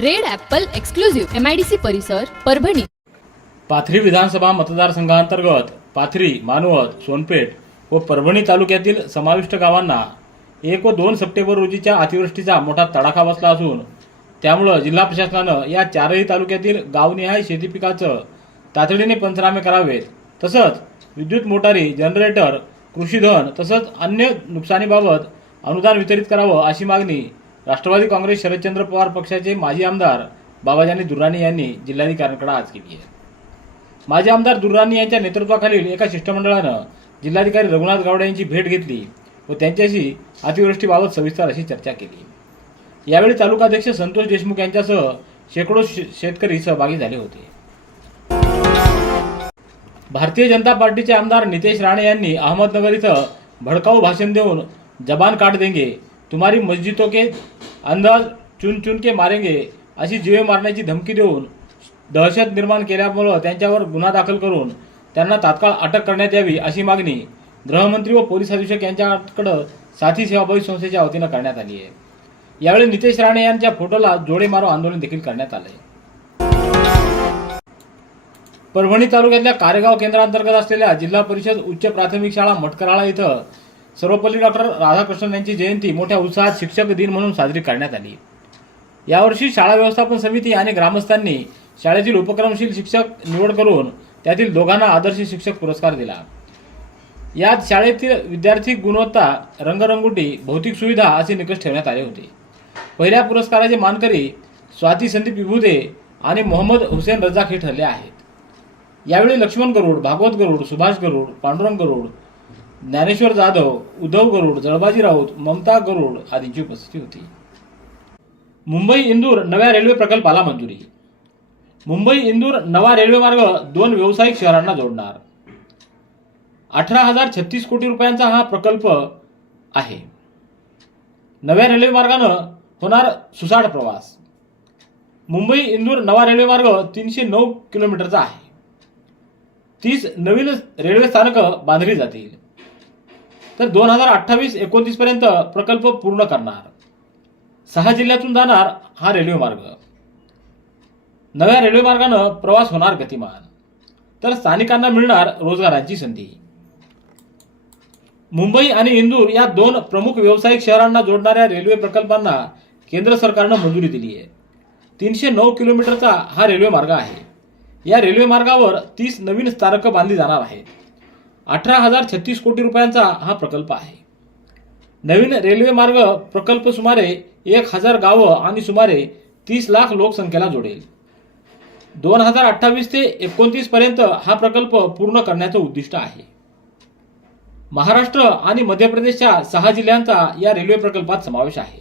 Red apple exclusive MIDC परिसर परभणी. पाथरी विधानसभा मतदारसंघांतर्गत पाथरी मानवत सोनपेठ व परभणी तालुक्यातील समाविष्ट गावांना एक व दोन सप्टेंबर रोजीच्या अतिवृष्टीचा मोठा तडाखा बसला असून त्यामुळं जिल्हा प्रशासनानं या चारही तालुक्यातील गावनिहाय शेती पिकाचं तातडीने पंचनामे करावेत. तसंच विद्युत मोटारी जनरेटर कृषीधन तसंच अन्य नुकसानीबाबत अनुदान वितरित करावं अशी मागणी राष्ट्रवादी काँग्रेस शरदचंद्र पवार पक्षाचे माजी आमदार बाबाजानी दुर्राणी यांनी जिल्हाधिकाऱ्यांकडे आज केली आहे. माजी आमदार दुर्राणी यांच्या नेतृत्वाखालील एका शिष्टमंडळानं जिल्हाधिकारी रघुनाथ गावडे यांची भेट घेतली व त्यांच्याशी अतिवृष्टीबाबत सविस्तर अशी चर्चा केली. यावेळी तालुकाध्यक्ष संतोष देशमुख यांच्यासह शेकडो शेतकरी सहभागी झाले होते. भारतीय जनता पार्टीचे आमदार नितेश राणे यांनी अहमदनगर इथं भडकाऊ भाषण देऊन जबान काट देंगे तुम्हारी मस्जिदों के अंदाज चुन चुन के मारेंगे। अशी जीवे मारण्याची धमकी देऊन दहशत निर्माण केल्यामुळं त्यांच्यावर गुन्हा दाखल करून त्यांना तात्काळ अटक करण्यात यावी अशी मागणी गृहमंत्री व पोलीस अधीक्षक यांच्याकडं साथी सेवाभावी संस्थेच्या वतीनं करण्यात आली आहे. यावेळी नितेश राणे यांच्या फोटोला जोडे मारो आंदोलन देखील करण्यात आलंय. परभणी तालुक्यातल्या कारेगाव केंद्रांतर्गत असलेल्या जिल्हा परिषद उच्च प्राथमिक शाळा मटकराळा इथं सर्वपल्ली डॉक्टर राधाकृष्णन यांची जयंती मोठ्या उत्साहात शिक्षक दिन म्हणून साजरी करण्यात आली. यावर्षी शाळा व्यवस्थापन समिती आणि ग्रामस्थांनी शाळेतील उपक्रमशील शिक्षक निवड करून त्यातील दोघांना आदर्श शिक्षक पुरस्कार दिला. यात शाळेतील विद्यार्थी गुणवत्ता रंगरंगोटी भौतिक सुविधा असे निकष ठेवण्यात आले होते. पहिल्या पुरस्काराचे मानकरी स्वाती संदीप विभुदे आणि मोहम्मद हुसेन रजाक हे ठरले आहेत. यावेळी लक्ष्मण गरुड भागवत गरुड सुभाष गरुड पांडुरंग गरुड ज्ञानेश्वर जाधव उद्धव गरुड जळबाजी राऊत ममता गरुड आदींची उपस्थिती होती. मुंबई इंदूर नव्या रेल्वे प्रकल्पाला मंजुरी. मुंबई इंदूर नवा रेल्वेमार्ग दोन व्यावसायिक शहरांना जोडणार. अठरा हजार छत्तीस कोटी रुपयांचा हा प्रकल्प आहे. नव्या रेल्वेमार्गानं होणार सुसाट प्रवास. मुंबई इंदूर नवा रेल्वेमार्ग तीनशे नऊ किलोमीटरचा आहे. तीस नवीन रेल्वे स्थानकं बांधली जातील. तर दोन हजार अठ्ठावीस एकोणतीस पर्यंत प्रकल्प पूर्ण करणार. सहा जिल्ह्यातून जाणार हा रेल्वे मार्ग. नव्या रेल्वे मार्गानं प्रवास होणार गतिमान. तर स्थानिकांना मिळणार रोजगारांची संधी. मुंबई आणि इंदूर या दोन प्रमुख व्यावसायिक शहरांना जोडणाऱ्या रेल्वे प्रकल्पांना केंद्र सरकारनं मंजुरी दिली आहे. तीनशे नऊ किलोमीटरचा हा रेल्वे मार्ग आहे. या रेल्वे मार्गावर तीस नवीन स्थानकं बांधली जाणार आहेत. अठरा हजार छत्तीस कोटी रुपयांचा हा प्रकल्प आहे. नवीन रेल्वे मार्ग प्रकल्प सुमारे एक हजार गावं आणि सुमारे तीस लाख लोकसंख्येला जोडेल. दोन हजार अठ्ठावीस ते एकोणतीस पर्यंत हा प्रकल्प पूर्ण करण्याचं उद्दिष्ट आहे. महाराष्ट्र आणि मध्य प्रदेशच्या सहा जिल्ह्यांचा या रेल्वे प्रकल्पात समावेश आहे.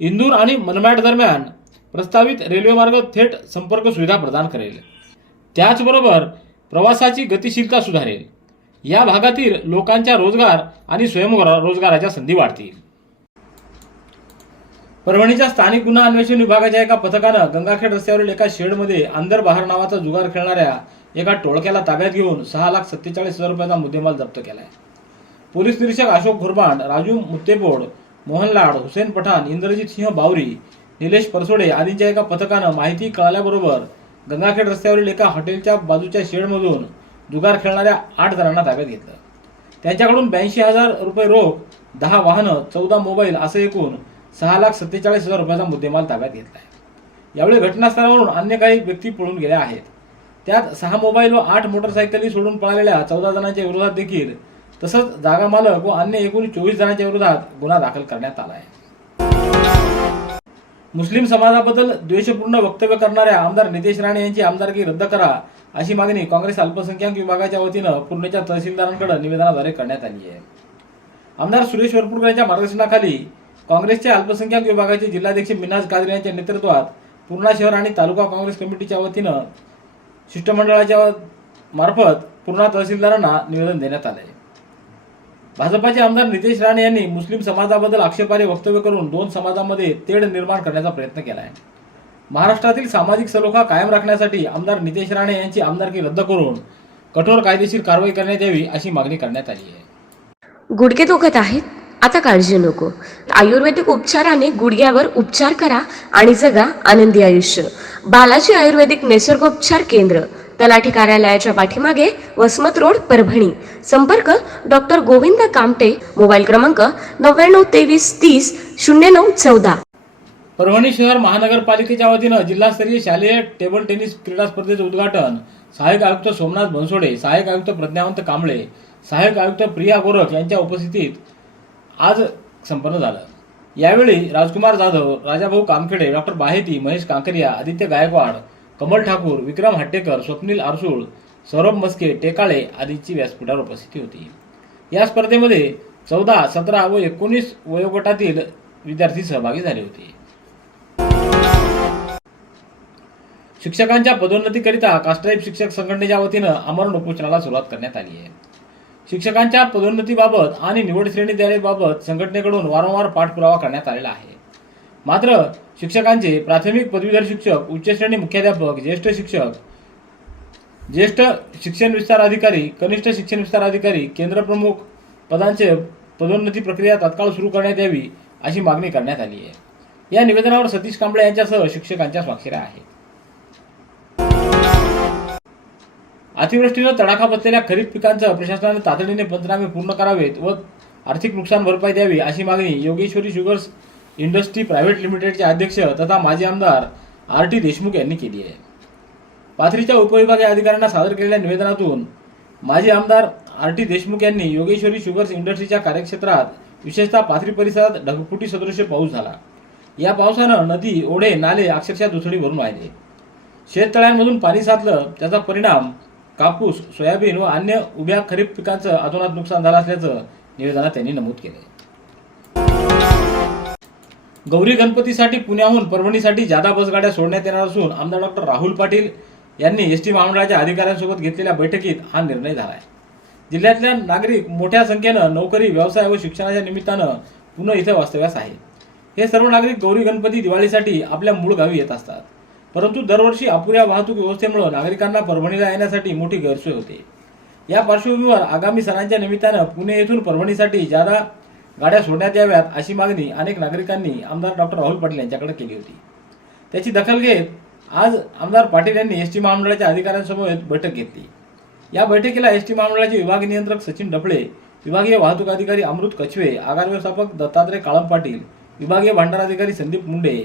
इंदूर आणि मनमाड दरम्यान प्रस्तावित रेल्वे मार्ग थेट संपर्क सुविधा प्रदान करेल. त्याचबरोबर प्रवासाची गतिशीलता सुधारेल. या भागातील लोकांच्या रोजगार आणि स्वयंरोजगाराच्या संधी वाढतील. परभणीच्या स्थानिक गुन्हा अन्वेषण विभागाच्या एका पथकानं गंगाखेड रस्त्यावरील एका शेडमध्ये अंदर बहार नावाचा जुगार खेळणाऱ्या एका टोळक्याला ताब्यात घेऊन सहा लाख सत्तेचाळीस हजार रुपयाचा मुद्देमाल जप्त केलाय. पोलीस निरीक्षक अशोक घोरबांड राजू मुत्तेपोड मोहन लाड हुसेन पठाण इंद्रजित सिंह बावरी निलेश परसोडे आदींच्या एका पथकानं माहिती कळाल्याबरोबर गंगाखेड रस्त्यावरील एका हॉटेलच्या बाजूच्या शेडमधून जुगार खेळणाऱ्या आठ जणांना ताब्यात घेतलं. त्यांच्याकडून ब्याऐंशी हजार रुपये रोख दहा वाहनं चौदा मोबाईल असं एकूण सहा लाख सत्तेचाळीस हजार रुपयाचा मुद्देमाल ताब्यात आहे यावेळी घटनास्थळावरून अन्य काही व्यक्ती पळून गेल्या आहेत. त्यात सहा मोबाईल व आठ मोटरसायकली सोडून पळालेल्या चौदा जणांच्या विरोधात देखील तसंच जागा मालक व अन्य एकूण चोवीस जणांच्या विरोधात गुन्हा दाखल करण्यात आला आहे. मुस्लिम समाजाबद्दल द्वेषपूर्ण वक्तव्य करणाऱ्या आमदार नितेश राणे यांची आमदारकी रद्द करा अशी मागणी काँग्रेस अल्पसंख्याक विभागाच्या वतीनं पूर्णेच्या तहसीलदारांकडे निवेदनाद्वारे करण्यात आली आहे. आमदार सुरेश वरपूरकर यांच्या मार्गदर्शनाखाली काँग्रेसच्या अल्पसंख्याक विभागाचे जिल्हाध्यक्ष मिनाज कादरी यांच्या नेतृत्वात पूर्णा शहर आणि तालुका काँग्रेस कमिटीच्या वतीनं शिष्टमंडळाच्या मार्फत पूर्णा तहसीलदारांना निवेदन देण्यात आले भाजपाचे आमदार नितेश राणे यांनी मुस्लिम समाजाबद्दल आक्षेपार्ह वक्तव्य करून दोन समाजामध्ये तेढ निर्माण करण्याचा प्रयत्न केला आहे महाराष्ट्रातील सामाजिक सलोखा कायम राखण्यासाठी आमदार नितेश राणे यांची आमदारकी रद्द करून कठोर कायदेशीर कारवाई करण्यात यावी अशी मागणी करण्यात आली आहे. गुडघे दुखत आहेत? आता काळजी नको. आयुर्वेदिक उपचाराने गुडघ्यावर उपचार करा आणि जगा आनंदी आयुष्य. बालाजी आयुर्वेदिक निसर्गोपचार केंद्र. तलाठी कार्यालयाच्या पाठीमागे वसमत रोड परभणी. संपर्क डॉक्टर गोविंद कामटे मोबाईल क्रमांक नव्याण्णव तेवीस तीस शून्य नऊ चौदा. परभणी शहर महानगरपालिकेच्या वतीनं जिल्हास्तरीय शालेय टेबल टेनिस क्रीडा स्पर्धेचं उद्घाटन. सहाय्यक आयुक्त सोमनाथ बनसोडे सहाय्यक आयुक्त प्रज्ञावंत कांबळे सहाय्यक आयुक्त प्रिया गोरख यांच्या उपस्थितीत आज संपन्न झालं. यावेळी राजकुमार जाधव राजाभाऊ कामखेडे डॉक्टर बाहेती महेश कांकरिया आदित्य गायकवाड कमल ठाकूर विक्रम हट्टेकर स्वप्नील आरसूळ सौरभ मस्के टेकाळे आदींची व्यासपीठावर उपस्थिती होती. या स्पर्धेमध्ये चौदा सतरा व एकोणीस वयोगटातील विद्यार्थी सहभागी झाले होते. शिक्षकांच्या पदोन्नतीकरिता कास्ट्राईब शिक्षक संघटनेच्या वतीनं आमरण उपोषणाला सुरुवात करण्यात आली आहे. शिक्षकांच्या पदोन्नतीबाबत आणि निवड श्रेणी द्यायबाबत संघटनेकडून वारंवार पाठपुरावा करण्यात आलेला आहे. मात्र शिक्षकांचे प्राथमिक पदवीधर शिक्षक उच्च श्रेणी मुख्याध्यापक ज्येष्ठ शिक्षक ज्येष्ठ शिक्षण विस्तार अधिकारी कनिष्ठ शिक्षण विस्तार अधिकारी केंद्रप्रमुख पदांचे पदोन्नती प्रक्रिया तात्काळ सुरू करण्यात यावी अशी मागणी करण्यात आली आहे. या निवेदनावर सतीश कांबळे यांच्यासह शिक्षकांच्या स्वाक्षऱ्या आहेत. अतिवृष्टीनं तडाखा बसलेल्या खरीप पिकांचं प्रशासनाने तातडीने पंचनामे पूर्ण करावेत व आर्थिक नुकसान भरपाई द्यावी अशी मागणी योगेश्वरी शुगर्स इंडस्ट्री प्रायव्हेट लिमिटेडचे अध्यक्ष तथा माजी आमदार आर टी देशमुख यांनी केली आहे. पाथरीच्या उपविभागीय अधिकाऱ्यांना सादर केलेल्या निवेदनातून माजी आमदार आर टी देशमुख यांनी योगेश्वरी शुगर्स इंडस्ट्रीच्या कार्यक्षेत्रात विशेषतः पाथरी परिसरात ढगफुटी सदृश्य पाऊस झाला. या पावसानं नदी ओढे नाले अक्षरशः दुथडी भरून वाहिले शेततळ्यांमधून पाणी साचलं त्याचा परिणाम कापूस सोयाबीन व अन्य उभ्या खरीप पिकांचं अतोनात नुकसान झालं असल्याचं निवेदनात त्यांनी नमूद केलं गौरी गणपतीसाठी पुण्याहून परभणीसाठी जादा बसगाड्या सोडण्यात येणार असून आमदार डॉक्टर राहुल पाटील यांनी एस टी महामंडळाच्या अधिकाऱ्यांसोबत घेतलेल्या बैठकीत हा निर्णय झाला आहे. जिल्ह्यातल्या नागरिक मोठ्या संख्येनं नोकरी व्यवसाय व शिक्षणाच्या निमित्तानं पुन्हा इथं वास्तव्यास आहे. हे सर्व नागरिक गौरी गणपती दिवाळीसाठी आपल्या मूळ गावी येत असतात. परंतु दरवर्षी अपुऱ्या वाहतूक व्यवस्थेमुळे नागरिकांना परभणीला येण्यासाठी मोठी गैरसोय होते. या पार्श्वभूमीवर आगामी सणांच्या निमित्तानं पुणे येथून परभणीसाठी जादा गाड्या सोडण्यात याव्यात अशी मागणी अनेक नागरिकांनी आमदार डॉक्टर राहुल पाटील यांच्याकडे केली होती. त्याची दखल घेत आज आमदार पाटील यांनी एस टी महामंडळाच्या अधिकाऱ्यांसमोर बैठक घेतली. या बैठकीला एस टी महामंडळाचे विभाग नियंत्रक सचिन डफळे विभागीय वाहतूक अधिकारी अमृत कछवे आगार व्यवस्थापक दत्तात्रय काळम पाटील विभागीय भांडाराधिकारी संदीप मुंडे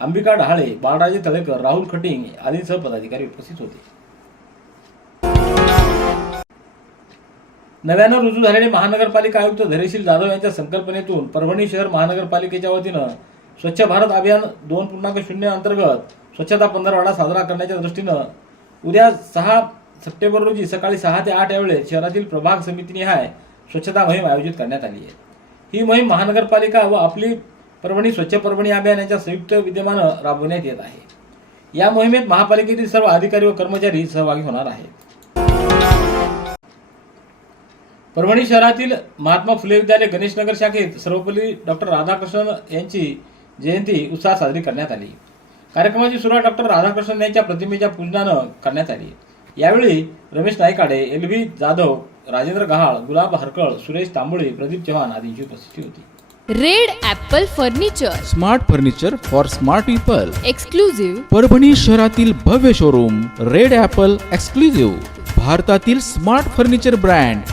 अंबिका डहाळे बाळराजे तळेकर राहुल खटिंग आदींसह पदाधिकारी उपस्थित होते. नव्यानं रुजू झालेले महानगरपालिका आयुक्त धैर्यशील जाधव यांच्या संकल्पनेतून परभणी शहर महानगरपालिकेच्या वतीनं स्वच्छ भारत अभियान दोन पूर्णांक शून्य अंतर्गत स्वच्छता पंधरवाडा साजरा करण्याच्या दृष्टीनं उद्या सहा सप्टेंबर रोजी सकाळी सहा ते आठ यावेळेस शहरातील प्रभाग समितीनिहाय स्वच्छता मोहीम आयोजित करण्यात आली आहे. ही मोहीम महानगरपालिका व आपली परभणी स्वच्छ परभणी अभियान यांच्या संयुक्त विद्यमानं राबवण्यात येत आहे. या मोहिमेत महापालिकेतील सर्व अधिकारी व कर्मचारी सहभागी होणार आहेत. परभणी शहरातील महात्मा फुले विद्यालय गणेशनगर शाखेत सर्वपल्ली डॉक्टर राधाकृष्णन यांची जयंती उत्साहात साजरी करण्यात आली. कार्यक्रमाची सुरुवात डॉक्टर राधाकृष्णन यांच्या प्रतिमेच्या पूजनानं करण्यात आली. यावेळी रमेश नाईकाडे एल व्ही जाधव राजेंद्र गहाळ गुलाब हरकळ सुरेश तांबोळे प्रदीप चव्हाण आदींची उपस्थिती होती. Red apple furniture. Smart furniture for smart people. Exclusive Parbhani शहरातील भव्य शोरूम रेड ॲपल एक्सक्लुझिव्ह. भारतातील smart furniture brand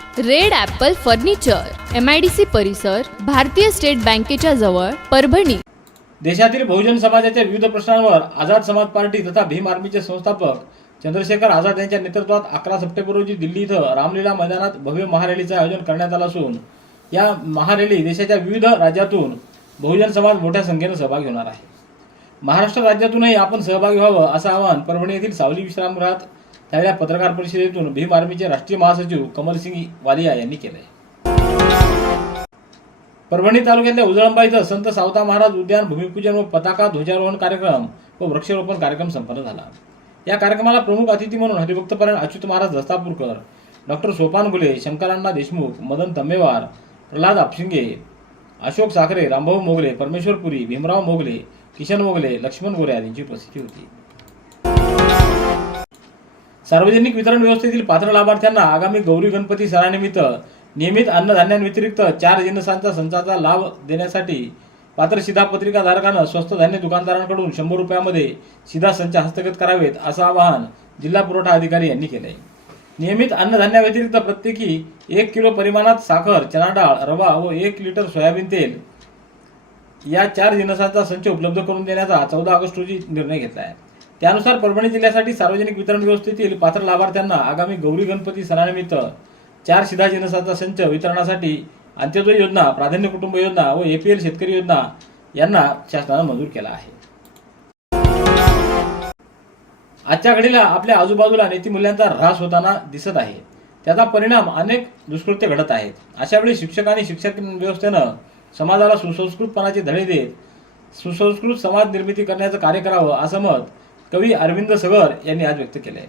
Red apple furniture M I D C परिसर भारतीय स्टेट बँकेच्या जवळ परभणी. देशातील बहुजन समाजाच्या विविध प्रश्नांवर आझाद समाज पार्टी तथा भीम आर्मीचे संस्थापक चंद्रशेखर आझाद यांच्या नेतृत्वात अकरा सप्टेंबर रोजी दिल्ली इथं रामलीला मैदानात भव्य महारॅलीचं आयोजन करण्यात आलं असून या महारॅली देशाच्या विविध राज्यातून बहुजन समाज मोठ्या संख्येनं सहभागी होणार आहे. महाराष्ट्र राज्यातूनही आपण सहभागी व्हावं असं आवाहन परभणी येथील सावली विश्रामगृहात त्यावेळी पत्रकार परिषदेतून भीम आर्मीचे राष्ट्रीय महासचिव कमलसिंग वालिया यांनी केलंय. परभणी तालुक्यातल्या उजळंबा इथं संत सावता महाराज उद्यान भूमिपूजन व पताका ध्वजारोहण कार्यक्रम व वृक्षारोपण कार्यक्रम संपन्न झाला. या कार्यक्रमाला प्रमुख अतिथी म्हणून हरिभक्तपरायण अच्युत महाराज दस्तापूरकर डॉक्टर सोपान गुले शंकरांना देशमुख मदन तम्मेवार प्रल्हाद आपशिंगे अशोक साखरे रामभाऊ मोगले परमेश्वर पुरी भीमराव मोगले किशन मोगले लक्ष्मण गोरे आदींची उपस्थिती होती. सार्वजनिक वितरण व्यवस्थेतील पात्र लाभार्थ्यांना आगामी गौरी गणपती सणानिमित्त नियमित अन्नधान्यांव्यतिरिक्त चार जिन्नसांचा संचाचा लाभ देण्यासाठी पात्र शिधापत्रिका धारकानं स्वस्त धान्य दुकानदारांकडून शंभर रुपयामध्ये शिधा संच हस्तगत करावेत असं आवाहन जिल्हा पुरवठा अधिकारी यांनी केलंय. नियमित अन्नधान्याव्यतिरिक्त प्रत्येकी एक किलो परिमाणात साखर चणा डाळ रवा व एक लिटर सोयाबीन तेल या चार जिनसांचा संच उपलब्ध करून देण्याचा चौदा ऑगस्ट रोजी निर्णय घेतला आहे त्यानुसार परभणी जिल्ह्यासाठी सार्वजनिक वितरण व्यवस्थेतील पात्र लाभार्थ्यांना आगामी गौरी गणपती सणानिमित्त चार शिधा जिनसाचा संच वितरणासाठी अंत्योदय योजना प्राधान्य कुटुंब योजना व एपीएल शेतकरी योजना यांना शासनानं मंजूर केला आहे. आजच्या घडीला आपल्या आजूबाजूला नीतिमूल्यांचा ऱ्हास होताना दिसत आहे. त्याचा परिणाम अनेक दुष्कृत्य घडत आहेत. अशा वेळी शिक्षक आणि शिक्षक व्यवस्थेनं समाजाला सुसंस्कृतपणाचे धडे देत सुसंस्कृत समाज निर्मिती करण्याचं कार्य करावं असं मत कवी अरविंद सगर यांनी आज व्यक्त केलंय.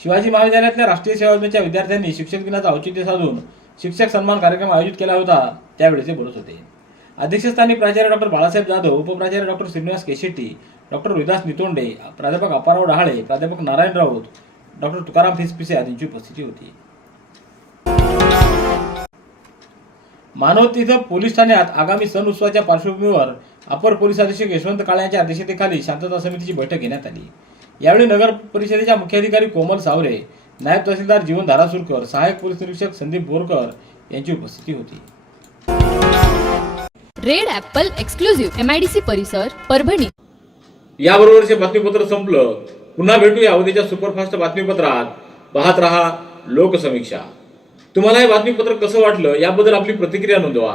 शिवाजी महाविद्यालयातल्या राष्ट्रीय सेवा योजनेच्या विद्यार्थ्यांनी शिक्षक दिनाचं औचित्य साधून शिक्षक सन्मान कार्यक्रम आयोजित केला होता त्यावेळी ते बोलत होते. अध्यक्षस्थानी प्राचार्य डॉक्टर बाळासाहेब जाधव उपप्राचार्य डॉक्टर श्रीनिवास केशेट्टी डॉक्टर विदास नितोंडे प्राध्यापक अप्पाराव डहाळे प्राध्यापक नारायण राऊत डॉक्टर तुकाराम फिसपिसे आदींची उपस्थिती होती. मानवत इथं पोलीस ठाण्यात आगामी सण उत्सवाच्या पार्श्वभूमीवर अपर पोलीस अधीक्षक यशवंत काळे यांच्या अध्यक्षतेखाली शांतता समितीची बैठक घेण्यात आली. यावेळी नगर परिषदेच्या मुख्याधिकारी कोमल सावरे नायब तहसीलदार जीवन धारासुरकर सहाय्यक पोलीस निरीक्षक संदीप बोरकर यांची उपस्थिती होती. Red apple exclusive M I D C परिसर परभणी. याबरोबरचे बातमीपत्र संपलं. पुन्हा भेटूया उद्याच्या सुपरफास्ट बातमीपत्रात. पाहत रहा लोकसमीक्षा. तुम्हाला हे बातमीपत्र कसं वाटलं याबद्दल आपली प्रतिक्रिया नोंदवा.